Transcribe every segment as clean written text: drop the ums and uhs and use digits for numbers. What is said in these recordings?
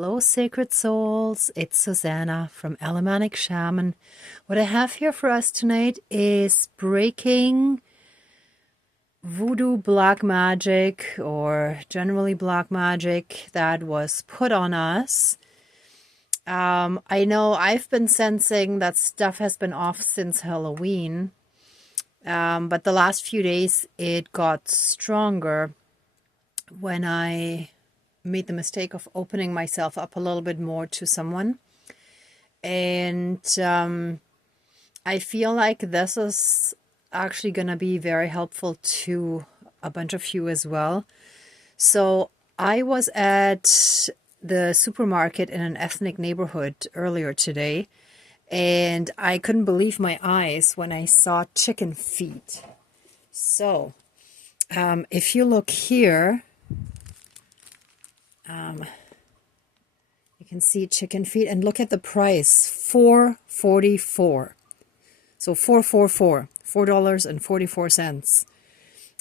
Hello, sacred souls. It's Susanna from Alamanic Shaman. What I have here for us tonight is breaking voodoo black magic, or generally black magic that was put on us. I know I've been sensing that stuff has been off since Halloween, but the last few days it got stronger when I made the mistake of opening myself up a little bit more to someone. And I feel like this is actually going to be very helpful to a bunch of you as well. So I was at the supermarket in an ethnic neighborhood earlier today, and I couldn't believe my eyes when I saw chicken feet. So if you look here, you can see chicken feet, and look at the price, $4.44. So $4.44.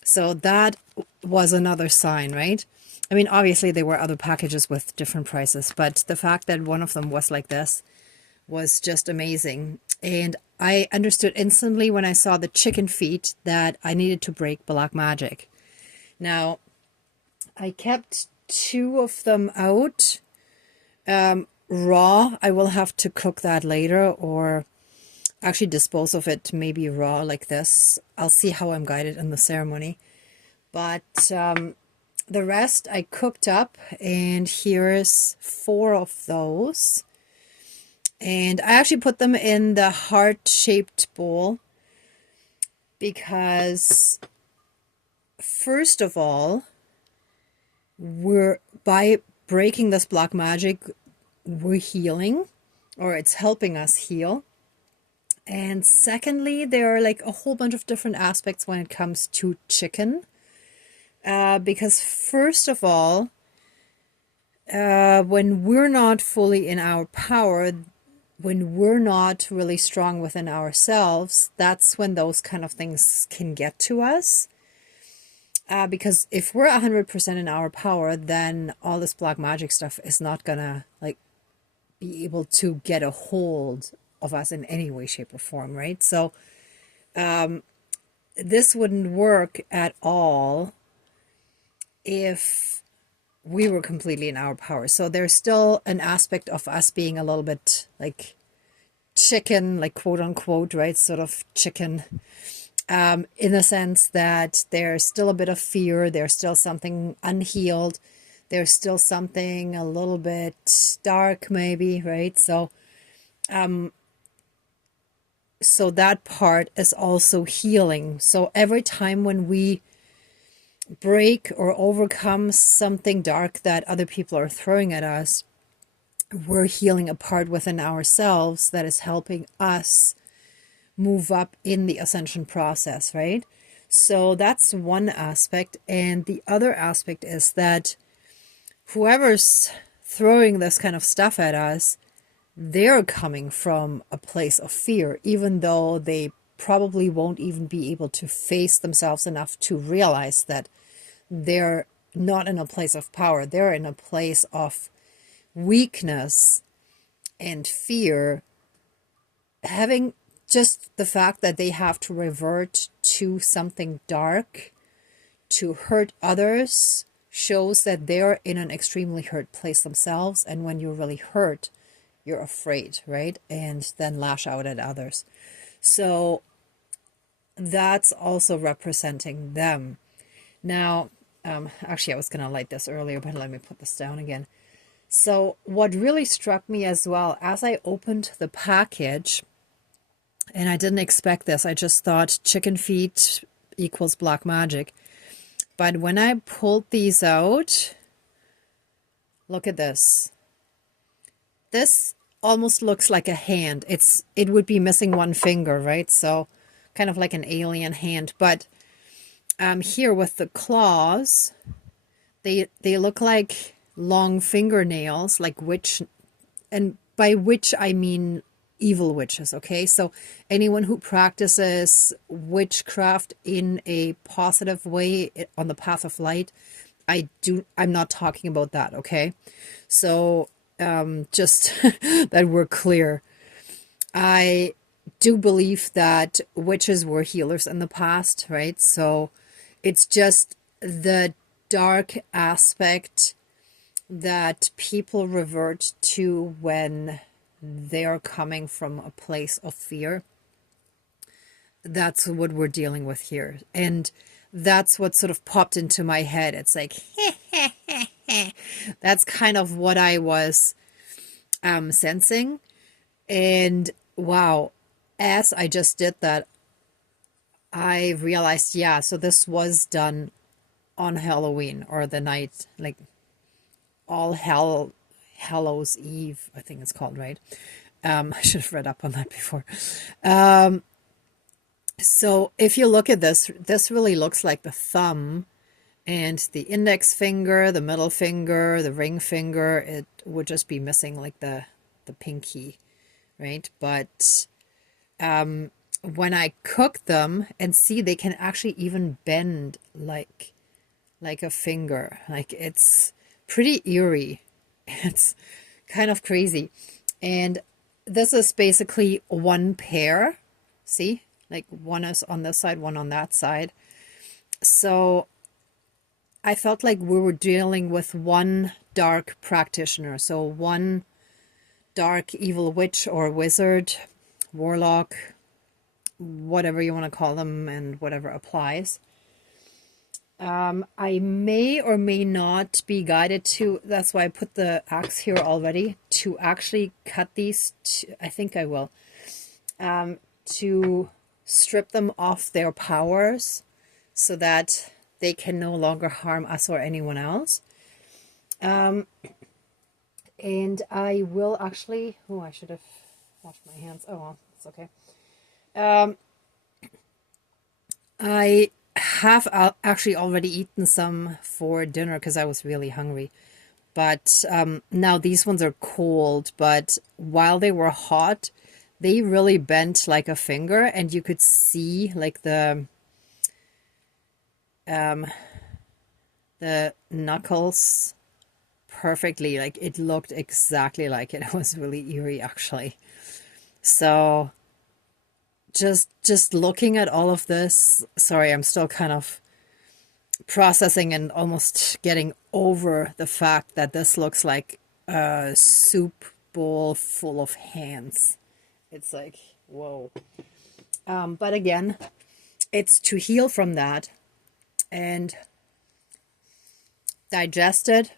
So that was another sign, right? I mean, obviously there were other packages with different prices, but the fact that one of them was like this was just amazing. And I understood instantly when I saw the chicken feet that I needed to break black magic. Now, I kept two of them out raw. I will have to cook that later, or actually dispose of it maybe raw like this. I'll see how I'm guided in the ceremony. But the rest I cooked up, and here's 4 of those. And I actually put them in the heart-shaped bowl because, first of all, by breaking this black magic, we're healing, or it's helping us heal. And secondly, there are like a whole bunch of different aspects when it comes to chicken. Because first of all, when we're not fully in our power, when we're not really strong within ourselves, that's when those kind of things can get to us. Because if we're 100% in our power, then all this black magic stuff is not gonna like be able to get a hold of us in any way, shape, or form, right? So this wouldn't work at all if we were completely in our power. So there's still an aspect of us being a little bit like chicken, like quote unquote, right? Sort of chicken. In the sense that there's still a bit of fear, there's still something unhealed, there's still something a little bit dark maybe, right? So so that part is also healing. So every time when we break or overcome something dark that other people are throwing at us, we're healing a part within ourselves that is helping us move up in the ascension process, right? So that's one aspect. And the other aspect is that whoever's throwing this kind of stuff at us, they're coming from a place of fear, even though they probably won't even be able to face themselves enough to realize that they're not in a place of power. They're in a place of weakness and fear, having just the fact that they have to revert to something dark to hurt others shows that they're in an extremely hurt place themselves. And when you're really hurt, you're afraid, right? And then lash out at others. So that's also representing them. Now, actually, I was going to light this earlier, but let me put this down again. So what really struck me as well, as I opened the package, and I didn't expect this, I just thought chicken feet equals black magic. But when I pulled these out, look at this. This almost looks like a hand. It would be missing one finger, right? So kind of like an alien hand. But here with the claws, they look like long fingernails, like witch, and by witch I mean evil witches, okay? So anyone who practices witchcraft in a positive way on the path of light, I'm not talking about that, okay? So just that we're clear. I do believe that witches were healers in the past, right? So it's just the dark aspect that people revert to when they are coming from a place of fear. That's what we're dealing with here. And that's what sort of popped into my head. It's like, that's kind of what I was sensing. And wow, as I just did that, I realized, yeah, so this was done on Halloween or the night, like Hallows Eve, I think it's called, right? I should have read up on that before. So if you look at this, this really looks like the thumb and the index finger, the middle finger, the ring finger. It would just be missing like the pinky, right? But when I cook them and see, they can actually even bend like a finger. Like it's pretty eerie. It's kind of crazy. And this is basically one pair. See? Like one is on this side, one on that side. So I felt like we were dealing with one dark practitioner. So one dark evil witch or wizard, warlock, whatever you want to call them and whatever applies. I may or may not be guided to, that's why I put the axe here already, to actually cut these, I think I will, to strip them off their powers so that they can no longer harm us or anyone else. And I will actually, oh, I should have washed my hands. Oh, well, it's okay. I have actually already eaten some for dinner because I was really hungry. But now these ones are cold, but while they were hot, they really bent like a finger, and you could see like the knuckles perfectly. Like it looked exactly like it. It was really eerie, actually. So just looking at all of this, sorry, I'm still kind of processing and almost getting over the fact that this looks like a soup bowl full of hands. It's like, whoa. But again, it's to heal from that and digest it,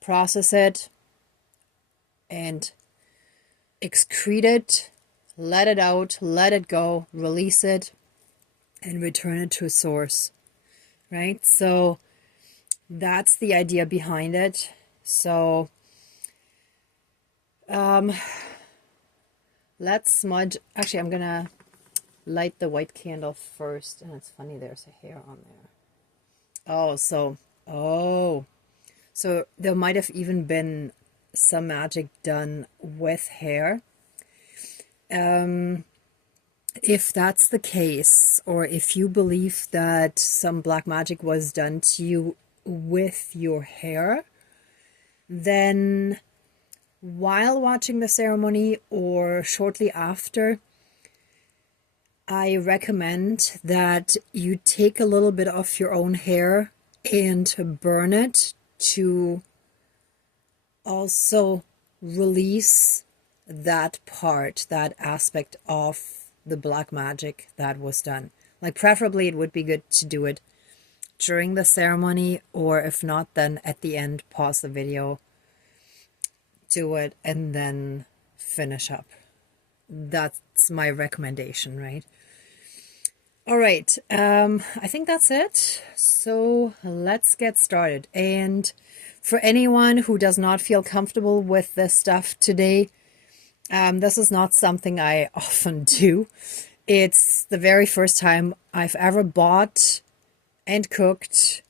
process it, and excrete it, let it out, let it go, release it, and return it to source, right? So that's the idea behind it. So let's smudge. Actually, I'm gonna light the white candle first. And it's funny, there's a hair on there. So there might have even been some magic done with hair. If that's the case, or if you believe that some black magic was done to you with your hair, then while watching the ceremony or shortly after, I recommend that you take a little bit of your own hair and burn it to also release that part, that aspect of the black magic that was done. Like preferably it would be good to do it during the ceremony, or if not, then at the end, pause the video, do it, and then finish up. That's my recommendation, right? All right, I think that's it. So let's get started. And for anyone who does not feel comfortable with this stuff today, this is not something I often do. It's the very first time I've ever bought and cooked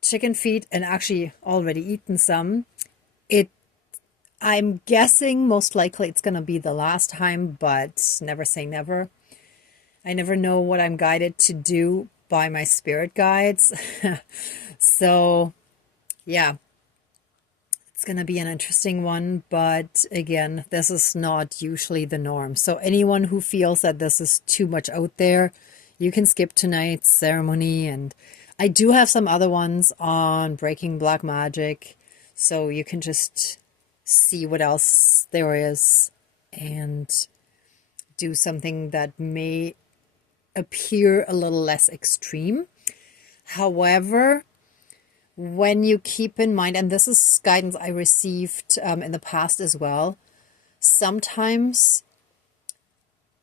chicken feet and actually already eaten some. I'm guessing most likely it's going to be the last time, but never say never. I never know what I'm guided to do by my spirit guides. So, yeah. It's going to be an interesting one, but again, this is not usually the norm. So anyone who feels that this is too much out there, you can skip tonight's ceremony. And I do have some other ones on breaking black magic, so you can just see what else there is and do something that may appear a little less extreme. However, when you keep in mind, and this is guidance I received in the past as well, sometimes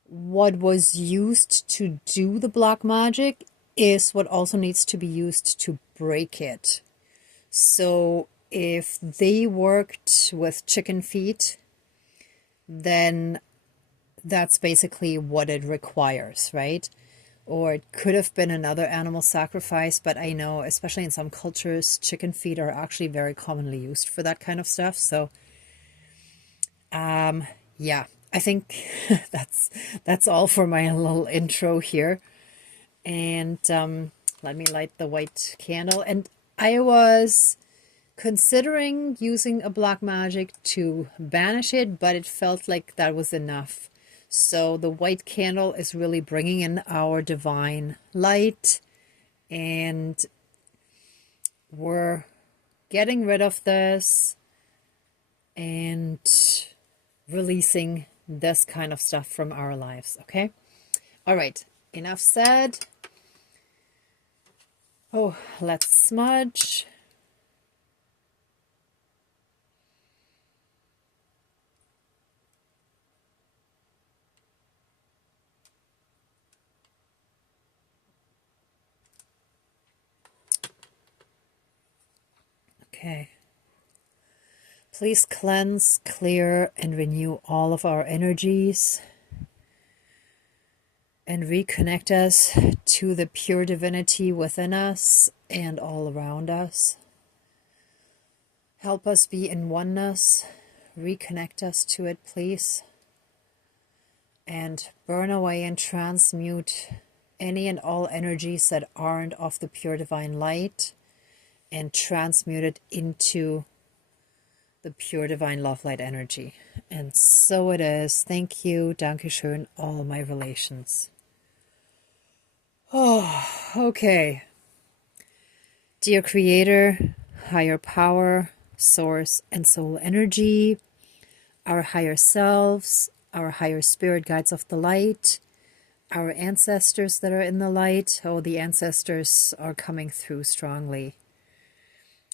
what was used to do the black magic is what also needs to be used to break it. So if they worked with chicken feet, then that's basically what it requires, right? Or it could have been another animal sacrifice, but I know, especially in some cultures, chicken feet are actually very commonly used for that kind of stuff. So, yeah, I think that's all for my little intro here. And let me light the white candle. And I was considering using a black magic to banish it, but it felt like that was enough. So the white candle is really bringing in our divine light, and we're getting rid of this and releasing this kind of stuff from our lives, okay? All right, enough said. Oh, let's smudge. Okay. Please cleanse, clear, and renew all of our energies and reconnect us to the pure divinity within us and all around us. Help us be in oneness. Reconnect us to it, please. And burn away and transmute any and all energies that aren't of the pure divine light and transmute it into the pure divine love light energy. And so it is. Thank you. Dankeschön, all my relations. Oh, okay. Dear Creator, higher power, source, and soul energy, our higher selves, our higher spirit guides of the light, our ancestors that are in the light. Oh, the ancestors are coming through strongly.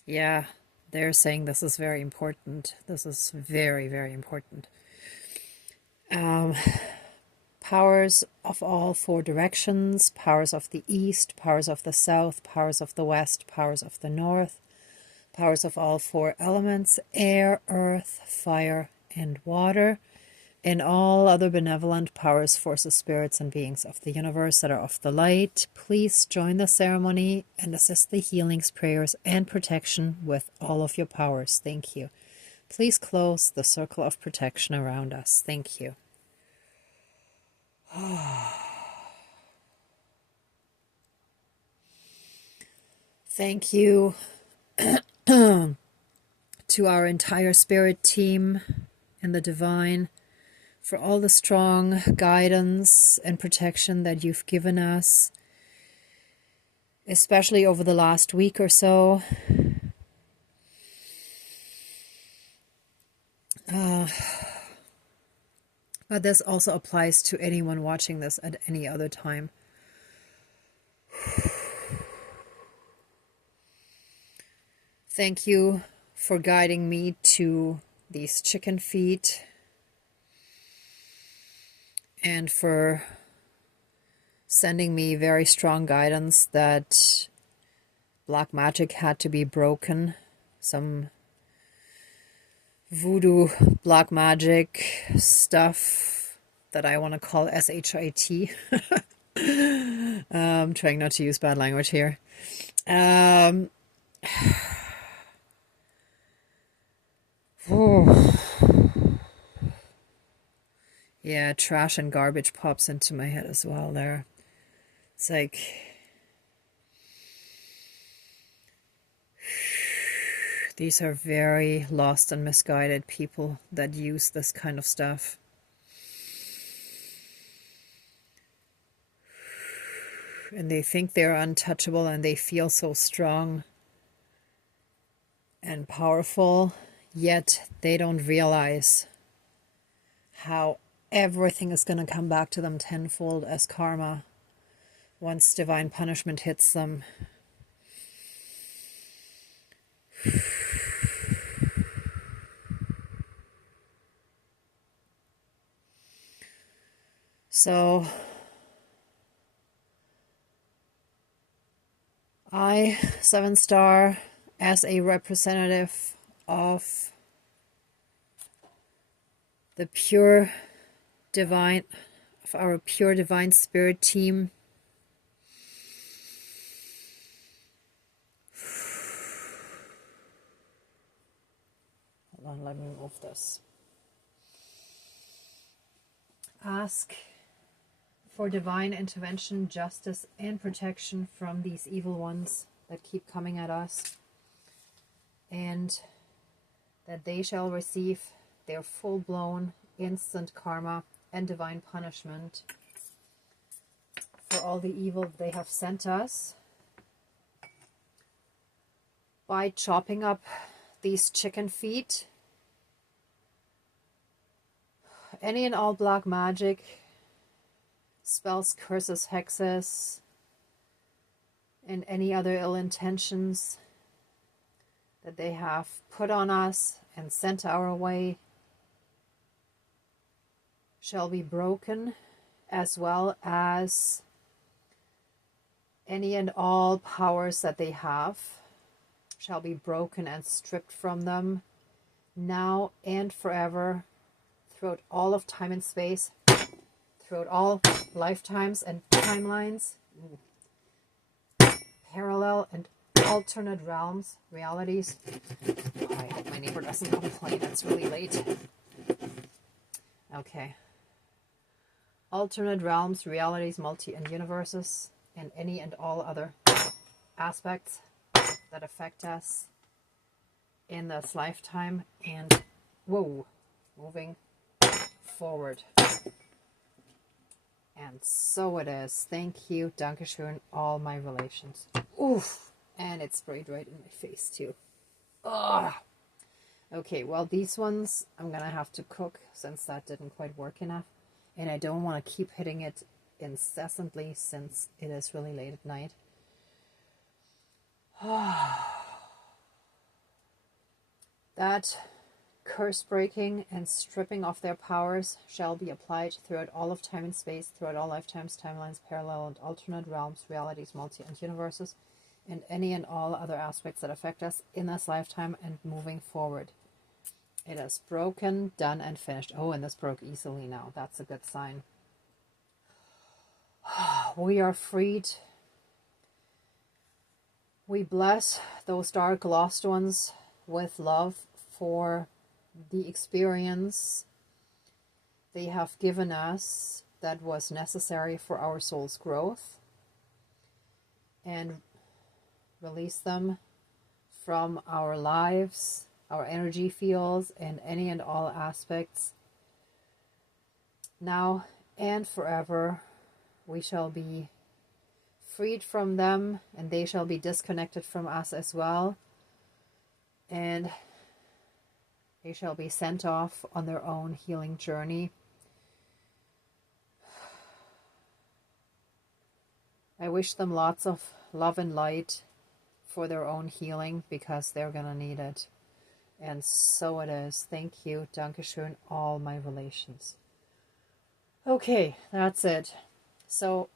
Yeah, they're saying this is very important. This is very, very important. Powers of all four directions, powers of the east, powers of the south, powers of the west, powers of the north, powers of all four elements, air, earth, fire, and water, and all other benevolent powers, forces, spirits, and beings of the universe that are of the light, please join the ceremony and assist the healings, prayers, and protection with all of your powers. Thank you. Please close the circle of protection around us. Thank you. Thank you to our entire spirit team and the divine for all the strong guidance and protection that you've given us, especially over the last week or so. But this also applies to anyone watching this at any other time. Thank you for guiding me to these chicken feet and for sending me very strong guidance that black magic had to be broken. Some voodoo black magic stuff that I want to call SHIT. I'm trying not to use bad language here. Yeah, trash and garbage pops into my head as well there. It's like, These are very lost and misguided people that use this kind of stuff. And they think they're untouchable and they feel so strong and powerful, yet they don't realize how everything is going to come back to them tenfold as karma once divine punishment hits them. So I, 7-star, as a representative of the pure divine, of our pure divine spirit team, hold on, let me move this. Ask for divine intervention, justice, and protection from these evil ones that keep coming at us, and that they shall receive their full-blown instant karma and divine punishment for all the evil they have sent us by chopping up these chicken feet, any and all black magic, spells, curses, hexes, and any other ill intentions that they have put on us and sent our way shall be broken, as well as any and all powers that they have shall be broken and stripped from them now and forever, throughout all of time and space, throughout all lifetimes and timelines, parallel and alternate realms, realities. Oh, I hope my neighbor doesn't complain, it's really late. Okay. Alternate realms, realities, and universes, and any and all other aspects that affect us in this lifetime, and whoa, moving forward. And so it is. Thank you, Dankeschön, all my relations. Oof, and it sprayed right in my face too. Ugh. Okay, well, these ones I'm gonna have to cook since that didn't quite work enough, and I don't want to keep hitting it incessantly since it is really late at night. That curse breaking and stripping of their powers shall be applied throughout all of time and space, throughout all lifetimes, timelines, parallel and alternate realms, realities, and universes, and any and all other aspects that affect us in this lifetime and moving forward. It is broken, done, and finished. Oh, and this broke easily now. That's a good sign. We are freed. We bless those dark lost ones with love for the experience they have given us that was necessary for our soul's growth, and release them from our lives, our energy fields, and any and all aspects. Now and forever, we shall be freed from them, and they shall be disconnected from us as well, and they shall be sent off on their own healing journey. I wish them lots of love and light for their own healing, because they're going to need it. And so it is. Thank you. Dankeschön, all my relations. Okay, that's it. So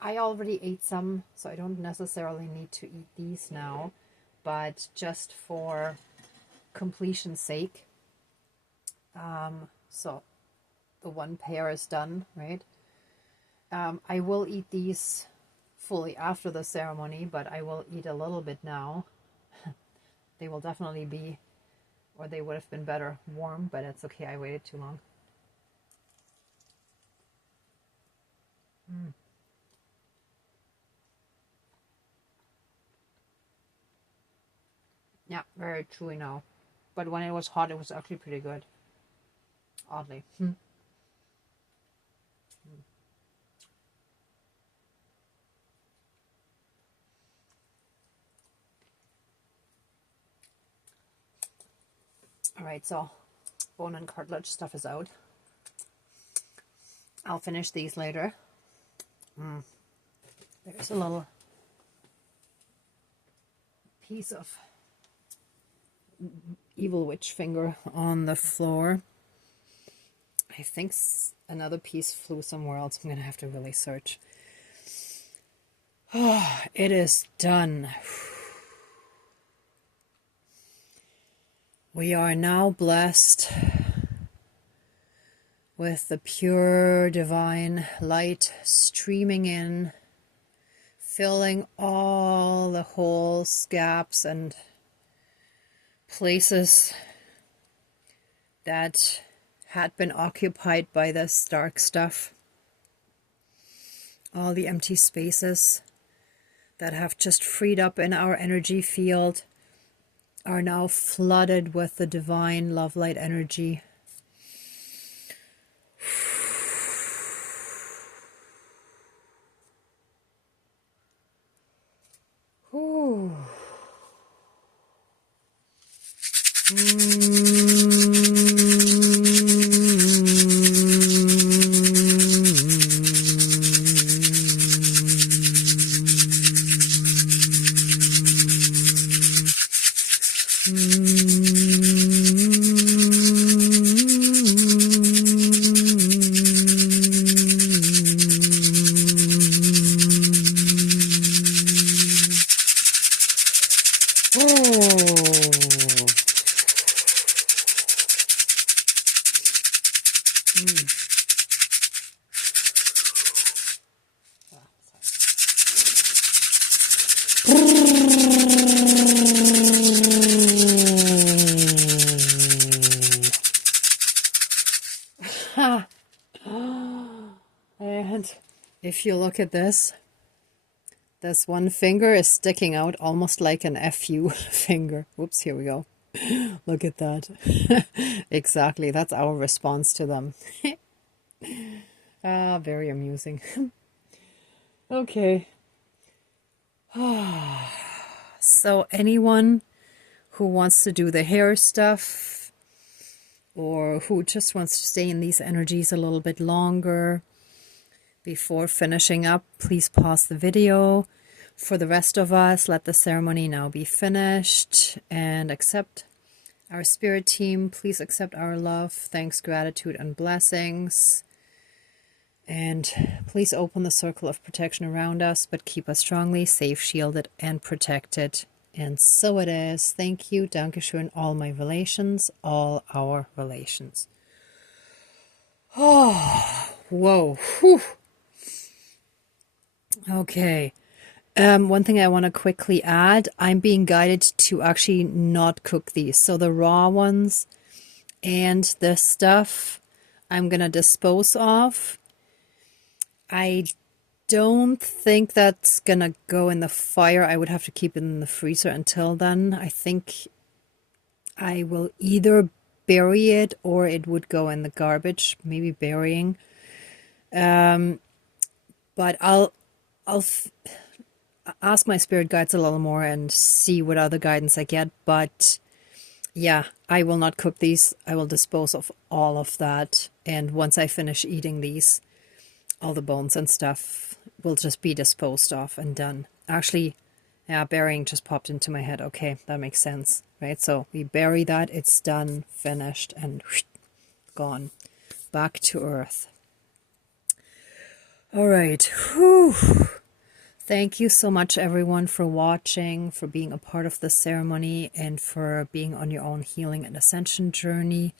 I already ate some, so I don't necessarily need to eat these now, but just for completion's sake. So the one pair is done, right? I will eat these fully after the ceremony, but I will eat a little bit now. They will definitely be, or they would have been better warm, but it's okay, I waited too long. Yeah, very chewy now. But when it was hot, it was actually pretty good. Oddly. Alright, so bone and cartilage stuff is out. I'll finish these later. There's a little piece of evil witch finger on the floor. I think another piece flew somewhere else. I'm going to have to really search. Oh, it is done. We are now blessed with the pure divine light streaming in, filling all the holes, gaps, and places that had been occupied by this dark stuff. All the empty spaces that have just freed up in our energy field are now flooded with the divine love light energy. Ooh. And if you look at this one finger is sticking out almost like an FU finger. Whoops, here we go. Look at that. Exactly, that's our response to them. Very amusing. Okay. So anyone who wants to do the hair stuff, or who just wants to stay in these energies a little bit longer before finishing up, please pause the video. For the rest of us, let the ceremony now be finished, and accept our spirit team. Please accept our love, thanks, gratitude, and blessings. And please open the circle of protection around us, but keep us strongly safe, shielded, and protected. And so it is. Thank you. Dankeschön, all my relations, all our relations. Oh, whoa. Whew. Okay. One thing I want to quickly add, I'm being guided to actually not cook these. So the raw ones and this stuff I'm going to dispose of. I don't think that's going to go in the fire. I would have to keep it in the freezer until then. I think I will either bury it or it would go in the garbage, maybe burying. But I'll ask my spirit guides a little more and see what other guidance I get. But yeah, I will not cook these. I will dispose of all of that. And once I finish eating these, all the bones and stuff will just be disposed of and done. Actually, yeah, burying just popped into my head. Okay, that makes sense, right? So we bury that, it's done, finished, and gone. Back to earth. All right. Whew. Thank you so much, everyone, for watching, for being a part of the ceremony, and for being on your own healing and ascension journey.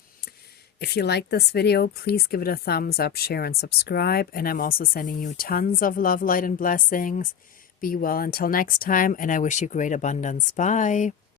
If you like this video, please give it a thumbs up, share, and subscribe. And I'm also sending you tons of love, light, and blessings. Be well until next time, and I wish you great abundance. Bye.